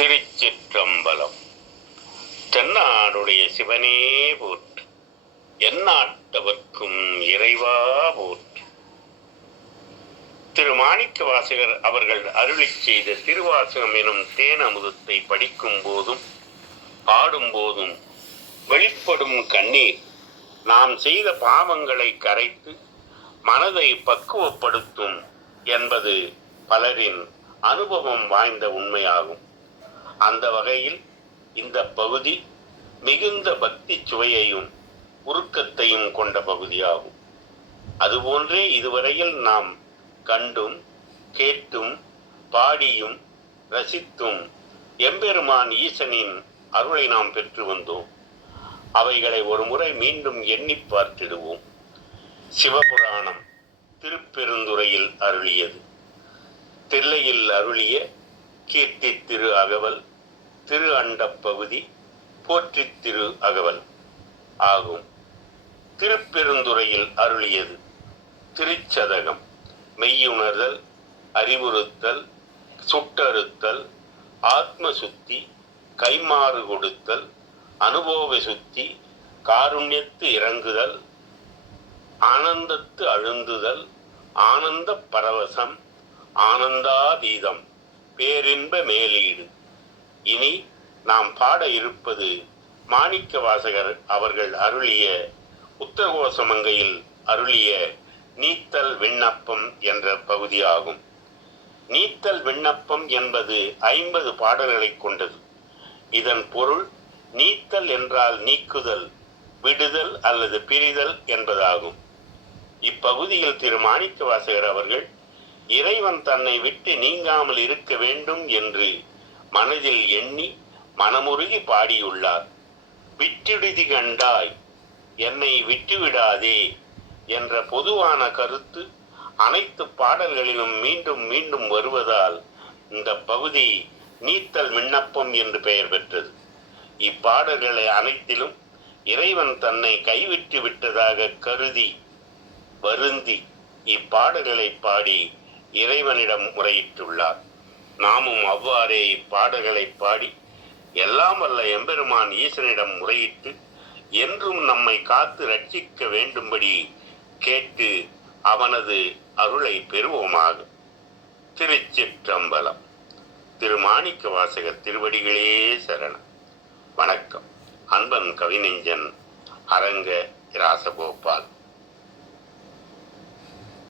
திருச்சிற்றம்பலம். தென்னாடுடைய சிவனே போற்று. எந்நாட்டவர்க்கும் இறைவா போற்று. திரு மாணிக்க வாசகர் அவர்கள் அருளிச் செய்த திருவாசகம் எனும் தேன் அமுதத்தை படிக்கும் போதும் பாடும் போதும் வெளிப்படும் கண்ணீர். நாம் செய்த பாவங்களை கரைத்து மனதை பக்குவப்படுத்தும் என்பது பலரின் அனுபவம் வாய்ந்த உண்மையாகும். அந்த வகையில் இந்த பகுதி மிகுந்த பக்தி சுவையையும் உருக்கத்தையும் கொண்ட பகுதியாகும். அதுபோன்றே இதுவரையில் நாம் கண்டும் கேட்டும் பாடியும் ரசித்தும் எம்பெருமான் ஈசனின் அருளை நாம் பெற்று வந்தோம். அவைகளை ஒரு முறை மீண்டும் எண்ணி பார்த்திடுவோம். சிவபுராணம் திருப்பெருந்துறையில் அருளியது. தில்லையில் அருளிய கீர்த்தி திரு அகவல் திரு அண்டப்பகுதி போற்றி திரு அகவல் ஆகும். திருப்பெருந்துறையில் அருளியது திருச்சதகம் மெய்யுணர்தல் அறிவுறுத்தல் சுட்டறுத்தல் ஆத்ம சுத்தி கைமாறு கொடுத்தல் அனுபவ சுத்தி காருண்யத்து இறங்குதல் ஆனந்தத்து அழுந்துதல் ஆனந்த பரவசம் ஆனந்தாதீதம் பேரின்ப மேலீடு. இனி நாம் பாட இருப்பது மாணிக்க வாசகர் அவர்கள் அருளிய உத்தரகோசமங்கையில் அருளிய நீத்தல் விண்ணப்பம் என்ற பகுதியாகும். நீத்தல் விண்ணப்பம் என்பது ஐம்பது பாடல்களை கொண்டது. இதன் பொருள் நீத்தல் என்றால் நீக்குதல் விடுதல் அல்லது பிரிதல் என்பதாகும். இப்பகுதியில் திரு மாணிக்க வாசகர் அவர்கள் இறைவன் தன்னை விட்டு நீங்காமல் இருக்க வேண்டும் என்று மனதில் எண்ணி மனமுருகி பாடியுள்ளார். விட்டிடுதி கண்டாய் என்னை விட்டுவிடாதே என்ற பொதுவான கருத்து அனைத்து பாடல்களிலும் மீண்டும் மீண்டும் வருவதால் இந்த பகுதி நீத்தல் விண்ணப்பம் என்று பெயர் பெற்றது. இப்பாடல்களை அனைத்திலும் இறைவன் தன்னை கைவிட்டு விட்டதாக கருதி வருந்தி இப்பாடல்களை பாடி இறைவனிடம் முறையிட்டுள்ளார். நாமும் அவ்வாறே இப்பாடல்களை பாடி எல்லாம் வல்ல எம்பெருமான் ஈசனிடம் முறையிட்டு என்றும் நம்மை காத்து ரட்சிக்க வேண்டும்படி கேட்டு அவனது அருளை பெறுவோமாக. திருச்சிற்றம்பலம். திருமாணிக்க வாசக வாசகர் திருவடிகளே சரணம். வணக்கம். அன்பன் கவிநெஞ்சன் அரங்க ராசகோபால்.